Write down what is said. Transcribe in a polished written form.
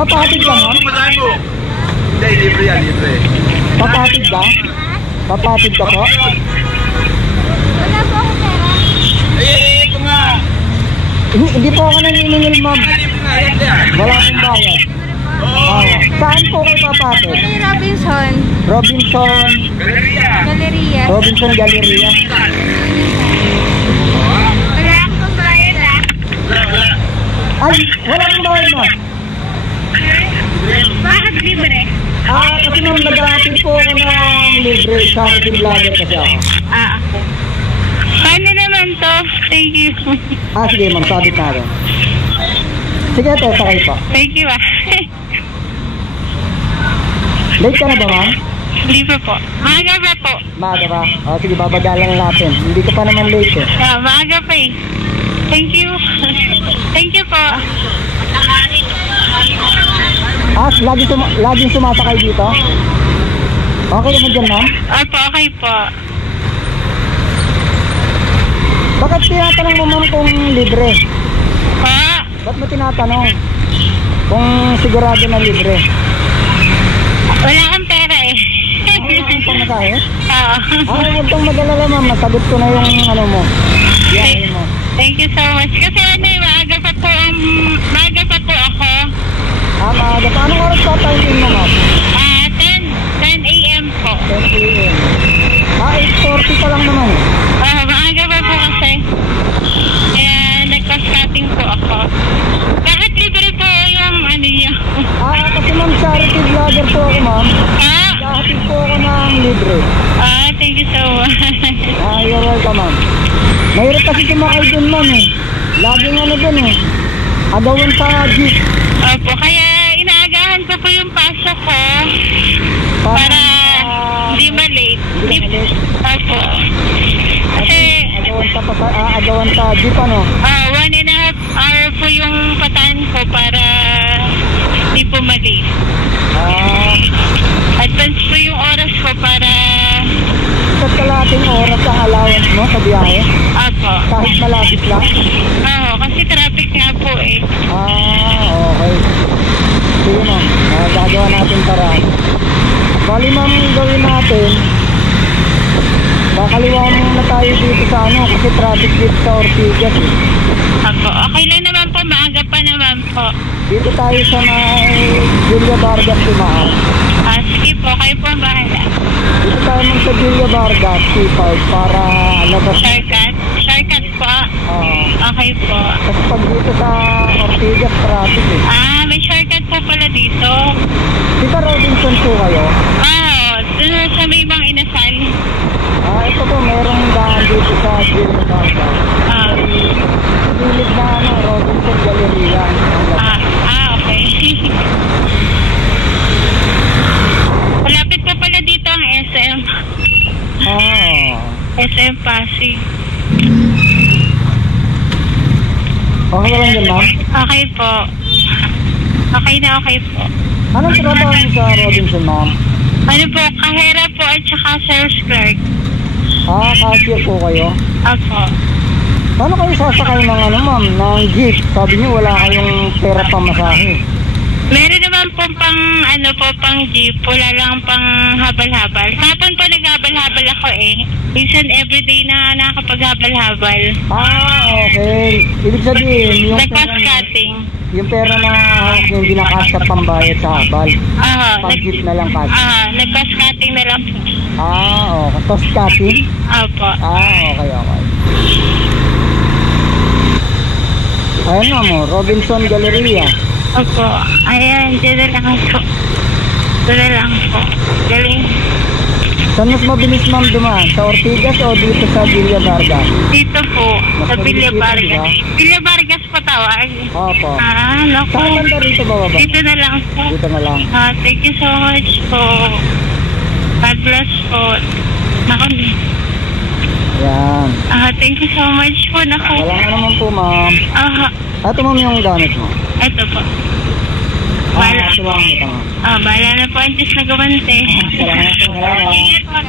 Papatid ka, ma'am? Hindi, libre yan, libre. Papatid ka? Papatid ka po? Wala po ako pera. Eh, ito nga. Hindi po ako naniningil, ma'am. Wala akong bayad. Saan po kayo papatid? Kay Robinson. Robinson Galleria. Robinson Galleria. Wala akong bayad ah. Ay, wala akong bayad, ma'am. Bakit libre? Kasi ma'am, nag-aatid po ako ng libre. Charity vlogger kasi ako. Okay. Paano naman to? Thank you. Sige ma'am, sabit natin. Sige, ito, sakay pa. Thank you ah. Late ka na ba, ma'am? Libre po. Maaga pa po. Maaga ba? Sige, babagalan natin. Hindi ka pa naman late eh. Maaga pa eh. Thank you. Thank you po. Laging sumasakay dito? Okay naman dyan, ma'am? Opo, okay po. Bakit tinatanong mo, ma'am, kung libre? Pa? Ba't mo tinatanong kung sigurado na libre? Wala kang pera eh. Wala kang pamasahe? Oo. Huwag kang mag-alala, ma'am. Nasagot ko na yung ano mo. Biyahe mo. Thank you so much. Kasi maaga pa po ako. Maaga pa. Anong oras pa timing mo, ma'am? 10 a.m. po. 10 a.m. 8:40 pa lang naman. Maaga pa po kasi. Kaya nagpa-scouting po ako. Bakit libre po yung ano niyo? Kasi ma'am, charity vlogger po ako, ma'am. Nag-ahatid po ako ng libre. Thank you so much. You're welcome, ma'am. Mahirap kasi kumakay dun, ma'am eh. Laging ano dun eh. Agawan sa jeep. Opo, kaya inaagahan ko po yung pasok ko. Para hindi ma-late. Opo. Kasi agawan sa jeep, ano? 1.5 hour po yung pataan ko para hindi po ma-late. Advance po yung oras ko para sa kalating oras ang allowance mo sa biyahe? Opo. Kahit malapit lang? Kasi traffic nga po eh. Okay. Sige ma'am, gagawa natin paraan. Bali ma'am, gawin natin. Kakaliwa muna tayo dito sa kasi traffic dito sa Ortigas eh. Opo, okay lang naman po, maaga pa naman po. Dito tayo sa Julia Vargas Tumaan. Sige po, kayo po ang bahala. Dito tayo mong sa Julia Vargas C5 para labas. Shortcut po. Okay po. Kasi pag dito sa Ortigas traffic eh. May shortcut po pala dito. Dito Robinson po kayo? Doon sa may mga inasal. Ito po, merong daan dito sa Julia Vargas. Pilit na Robinson Galleria. Okay. Malapit po pala dito ang SM. SM Pasig. Okay lang din, ma'am? Okay po. Okay po. Anong trabaho niyo sa Robinson, ma'am? Ano po, kahera po at saka sales clerk. Cashier po kayo? Opo. Paano kayo sasakay ng ma'am, ng jeep? Sabi niyo wala kayong pera pamasahe. Meron naman po pang jeep, wala lang pang habal-habal. Kapon po nag-habal-habal ako eh. Minsan everyday na nakakapag-habal-habal. Okay. Ibig sabihin, yung pera na hindi nakasya pambayad sa habal. Pag-jeep na lang kasi. Nagpa-scouting na lang po. Okay. Pa-scouting? Opo. Okay. Ayan nga mo, Robinson Galleria. Opo. Ayan, dyan na lang po. Galing. Saan mas mabilis ma'am dumaan? Sa Ortigas o dito sa Villa Vargas? Dito po, sa Villa Vargas. Diba? Villa Vargas pa tawag? Opo. Naku. Saan banda rito ba? Dito na lang po. Dito na lang. Thank you so much po. God bless po. Naku. Yan. Thank you so much po. Naku. Wala nga naman po ma'am. Ito ma'am yung gamit mo. Ito po. Ito lang ito ma'am. Bahala na po ang Diyos na gawante. Salamat po. Ingat po.